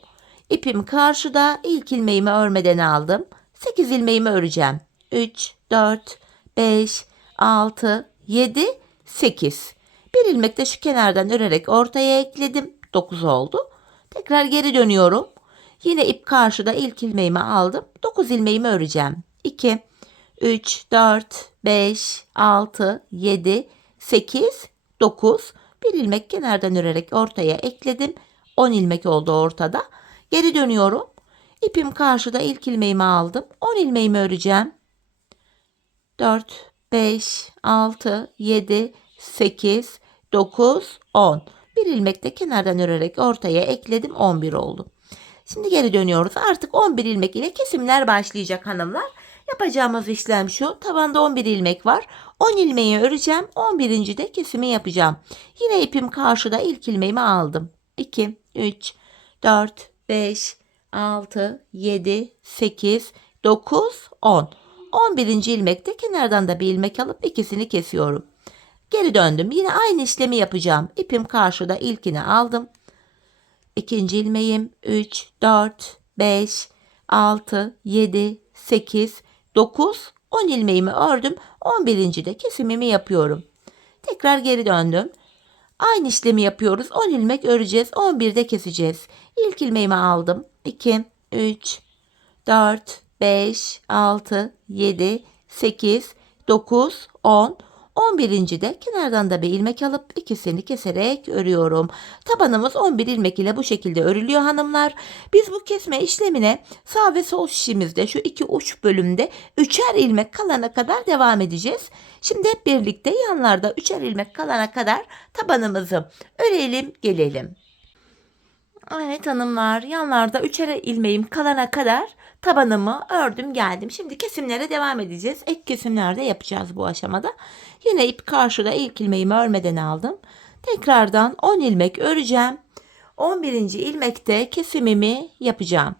İpim karşıda, ilk ilmeğimi örmeden aldım. 8 ilmeğimi öreceğim. 3, 4, 5, 6, 7, 8. Bir ilmek de şu kenardan örerek ortaya ekledim. 9 oldu. Tekrar geri dönüyorum. Yine ip karşıda, ilk ilmeğimi aldım. 9 ilmeğimi öreceğim. 2, 3, 4, 5, 6, 7, 8, 9. Bir ilmek kenardan örerek ortaya ekledim. 10 ilmek oldu ortada. Geri dönüyorum. İpim karşıda, ilk ilmeğimi aldım. 10 ilmeğimi öreceğim. 4, 5, 6, 7, 8, 9, 10. Bir ilmek de kenardan örerek ortaya ekledim. 11 oldu. Şimdi geri dönüyoruz. Artık 11 ilmek ile kesimler başlayacak hanımlar. Yapacağımız işlem şu. Tabanda 11 ilmek var. 10 ilmeği öreceğim. 11. de kesimi yapacağım. Yine ipim karşıda, ilk ilmeğimi aldım. 2, 3, 4, 5, 6, 7, 8, 9, 10. 11. ilmekte kenardan da bir ilmek alıp ikisini kesiyorum. Geri döndüm. Yine aynı işlemi yapacağım. İpim karşıda, ilkini aldım. İkinci ilmeğim 3, 4, 5, 6, 7, 8, 9, 10 ilmeğimi ördüm. 11. de kesimimi yapıyorum. Tekrar geri döndüm. Aynı işlemi yapıyoruz. 10 ilmek öreceğiz. 11'de keseceğiz. İlk ilmeğimi aldım. 2, 3, 4, 5, 6, 7, 8, 9, 10. 11. de kenardan da bir ilmek alıp ikisini keserek örüyorum. Tabanımız 11 ilmek ile bu şekilde örülüyor hanımlar. Biz bu kesme işlemine sağ ve sol şişimizde şu iki uç bölümde 3'er ilmek kalana kadar devam edeceğiz. Şimdi hep birlikte yanlarda 3'er ilmek kalana kadar tabanımızı örelim gelelim. Evet hanımlar, yanlarda 3'er ilmeğim kalana kadar tabanımı ördüm geldim. Şimdi kesimlere devam edeceğiz. Ek kesimlerde yapacağız bu aşamada. Yine ip karşıda, ilk ilmeğimi örmeden aldım. Tekrardan 10 ilmek öreceğim. 11. ilmekte kesimimi yapacağım.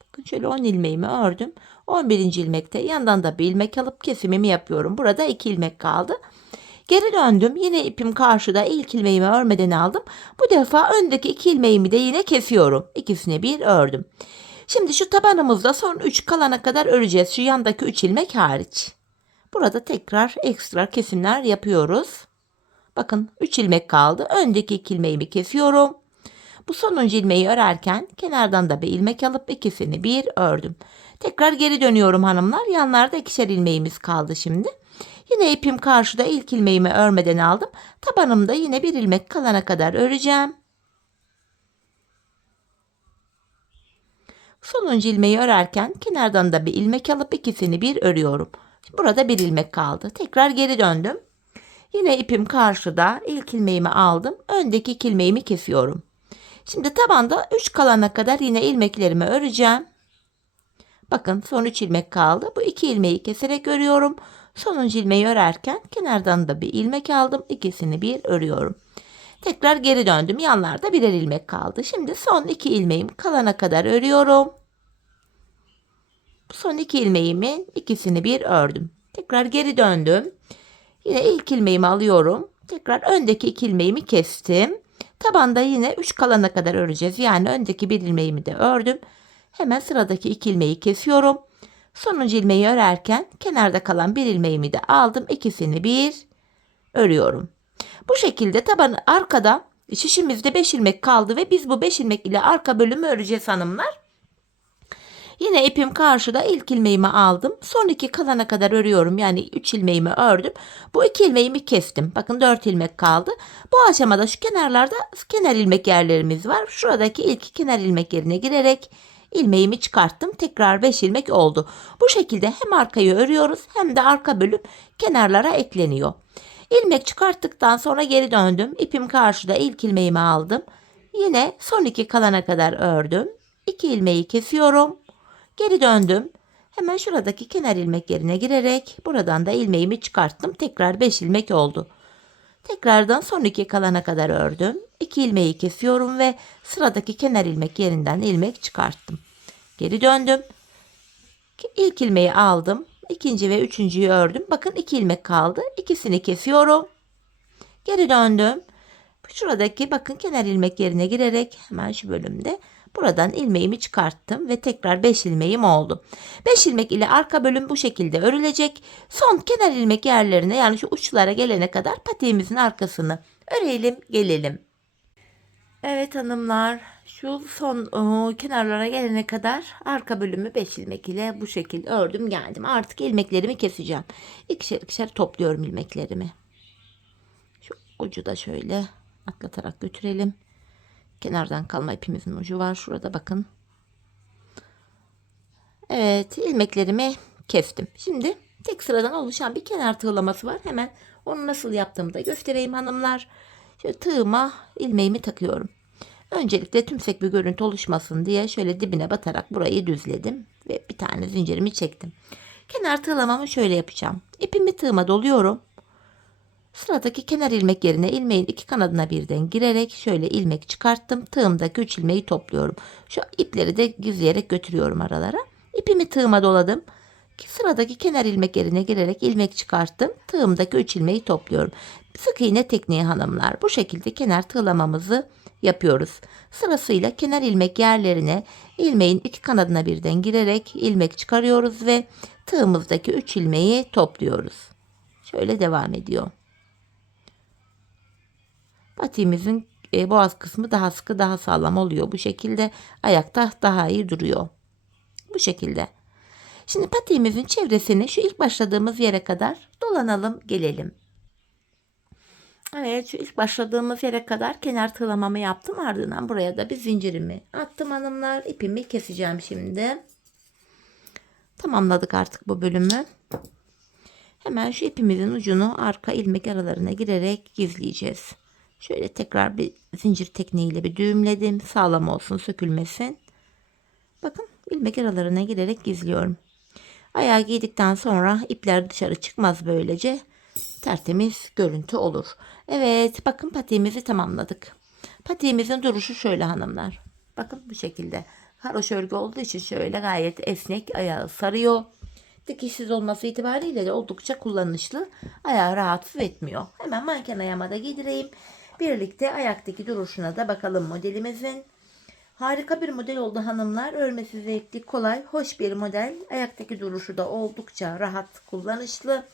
Bakın şöyle 10 ilmeğimi ördüm. 11. ilmekte yandan da bir ilmek alıp kesimimi yapıyorum. Burada 2 ilmek kaldı. Geri döndüm. Yine ipim karşıda, ilk ilmeğimi örmeden aldım. Bu defa öndeki 2 ilmeğimi de yine kesiyorum. İkisini bir ördüm. Şimdi şu tabanımızda son 3 kalana kadar öreceğiz. Şu yandaki 3 ilmek hariç. Burada tekrar ekstra kesimler yapıyoruz. Bakın 3 ilmek kaldı. Öndeki 2 ilmeğimi kesiyorum. Bu sonuncu ilmeği örerken kenardan da bir ilmek alıp ikisini bir ördüm. Tekrar geri dönüyorum hanımlar. Yanlarda 2'şer ilmeğimiz kaldı şimdi. Yine ipim karşıda, ilk ilmeğimi örmeden aldım. Tabanımda yine bir ilmek kalana kadar öreceğim. Sonuncu ilmeği örerken kenardan da bir ilmek alıp ikisini bir örüyorum. Burada bir ilmek kaldı. Tekrar geri döndüm. Yine ipim karşıda, ilk ilmeğimi aldım. Öndeki 2 ilmeğimi kesiyorum. Şimdi tabanda 3 kalana kadar yine ilmeklerimi öreceğim. Bakın son 3 ilmek kaldı. Bu 2 ilmeği keserek örüyorum. Sonuncu ilmeği örerken kenardan da bir ilmek aldım. İkisini bir örüyorum. Tekrar geri döndüm. Yanlarda birer ilmek kaldı. Şimdi son 2 ilmeğim kalana kadar örüyorum. Son 2 ilmeğimin ikisini bir ördüm. Tekrar geri döndüm. Yine ilk ilmeğimi alıyorum. Tekrar öndeki 2 ilmeğimi kestim. Tabanda yine 3 kalana kadar öreceğiz. Yani öndeki bir ilmeğimi de ördüm. Hemen sıradaki 2 ilmeği kesiyorum. Sonuncu ilmeği örerken kenarda kalan bir ilmeğimi de aldım. İkisini bir örüyorum. Bu şekilde tabanı arkada, şişimizde 5 ilmek kaldı ve biz bu 5 ilmek ile arka bölümü öreceğiz hanımlar. Yine ipim karşıda, ilk ilmeğimi aldım. Son 2 kalana kadar örüyorum. Yani 3 ilmeğimi ördüm. Bu 2 ilmeğimi kestim. Bakın 4 ilmek kaldı. Bu aşamada şu kenarlarda kenar ilmek yerlerimiz var. Şuradaki ilk kenar ilmek yerine girerek ilmeğimi çıkarttım. Tekrar 5 ilmek oldu. Bu şekilde hem arkayı örüyoruz hem de arka bölüm kenarlara ekleniyor. İlmek çıkarttıktan sonra geri döndüm. İpim karşıda, ilk ilmeğimi aldım. Yine son 2 kalana kadar ördüm. 2 ilmeği kesiyorum. Geri döndüm. Hemen şuradaki kenar ilmek yerine girerek buradan da ilmeğimi çıkarttım. Tekrar 5 ilmek oldu. Tekrardan son 2 kalana kadar ördüm. 2 ilmeği kesiyorum ve sıradaki kenar ilmek yerinden ilmek çıkarttım. Geri döndüm. İlk ilmeği aldım. İkinci ve üçüncüyü ördüm. Bakın 2 ilmek kaldı. İkisini kesiyorum. Geri döndüm. Şuradaki bakın kenar ilmek yerine girerek hemen şu bölümde buradan ilmeğimi çıkarttım ve tekrar 5 ilmeğim oldu. 5 ilmek ile arka bölüm bu şekilde örülecek. Son kenar ilmek yerlerine, yani şu uçlara gelene kadar patiğimizin arkasını örelim gelelim. Evet hanımlar, şu son kenarlara gelene kadar arka bölümü 5 ilmek ile bu şekilde ördüm geldim. Artık ilmeklerimi keseceğim. İkişer ikişer topluyorum ilmeklerimi. Şu ucu da şöyle atlatarak götürelim. Kenardan kalma ipimizin ucu var. Şurada bakın. Evet, ilmeklerimi kestim. Şimdi tek sıradan oluşan bir kenar tığlaması var. Hemen onu nasıl yaptığımı da göstereyim hanımlar. Şöyle tığıma ilmeğimi takıyorum. Öncelikle tümsek bir görüntü oluşmasın diye şöyle dibine batarak burayı düzledim. Ve bir tane zincirimi çektim. Kenar tığlamamı şöyle yapacağım. İpimi tığıma doluyorum. Sıradaki kenar ilmek yerine ilmeğin 2 kanadına birden girerek şöyle ilmek çıkarttım. Tığımdaki 3 ilmeği topluyorum. Şu ipleri de gizleyerek götürüyorum aralara. İpimi tığıma doladım. Sıradaki kenar ilmek yerine girerek ilmek çıkarttım. Tığımdaki 3 ilmeği topluyorum. Sık iğne tekniği hanımlar. Bu şekilde kenar tığlamamızı yapıyoruz. Sırasıyla kenar ilmek yerlerine ilmeğin 2 kanadına birden girerek ilmek çıkarıyoruz ve tığımızdaki 3 ilmeği topluyoruz. Şöyle devam ediyor. Patiğimizin boğaz kısmı daha sıkı, daha sağlam oluyor. Bu şekilde ayakta daha iyi duruyor. Bu şekilde. Şimdi patiğimizin çevresini şu ilk başladığımız yere kadar dolanalım gelelim. Evet, şu ilk başladığımız yere kadar kenar tığlamamı yaptım. Ardından buraya da bir zincirimi attım hanımlar. İpimi keseceğim şimdi. Tamamladık artık bu bölümü. Hemen şu ipimizin ucunu arka ilmek aralarına girerek gizleyeceğiz. Şöyle tekrar bir zincir tekniğiyle bir düğümledim. Sağlam olsun, sökülmesin. Bakın ilmek aralarına girerek gizliyorum. Ayağı giydikten sonra ipler dışarı çıkmaz, böylece tertemiz görüntü olur. Evet, bakın patiğimizi tamamladık. Patiğimizin duruşu şöyle hanımlar. Bakın bu şekilde. Haroşa örgü olduğu için şöyle gayet esnek, ayağı sarıyor. Dikişsiz olması itibariyle de oldukça kullanışlı. Ayağı rahatsız etmiyor. Hemen manken ayağıma da giydireyim. Birlikte ayaktaki duruşuna da bakalım modelimizin. Harika bir model oldu hanımlar. Örmesi zevkli, kolay, hoş bir model. Ayaktaki duruşu da oldukça rahat, kullanışlı.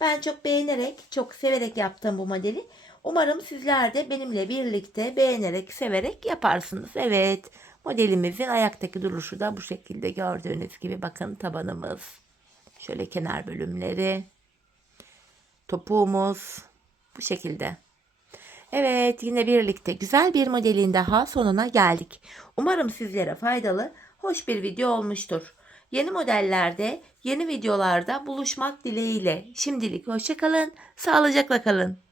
Ben çok beğenerek, çok severek yaptım bu modeli. Umarım sizler de benimle birlikte beğenerek, severek yaparsınız. Evet, modelimizin ayaktaki duruşu da bu şekilde gördüğünüz gibi. Bakın tabanımız. Şöyle kenar bölümleri. Topuğumuz. Bu şekilde. Evet, yine birlikte güzel bir modelin daha sonuna geldik. Umarım sizlere faydalı, hoş bir video olmuştur. Yeni modellerde, yeni videolarda buluşmak dileğiyle. Şimdilik hoşça kalın, sağlıcakla kalın.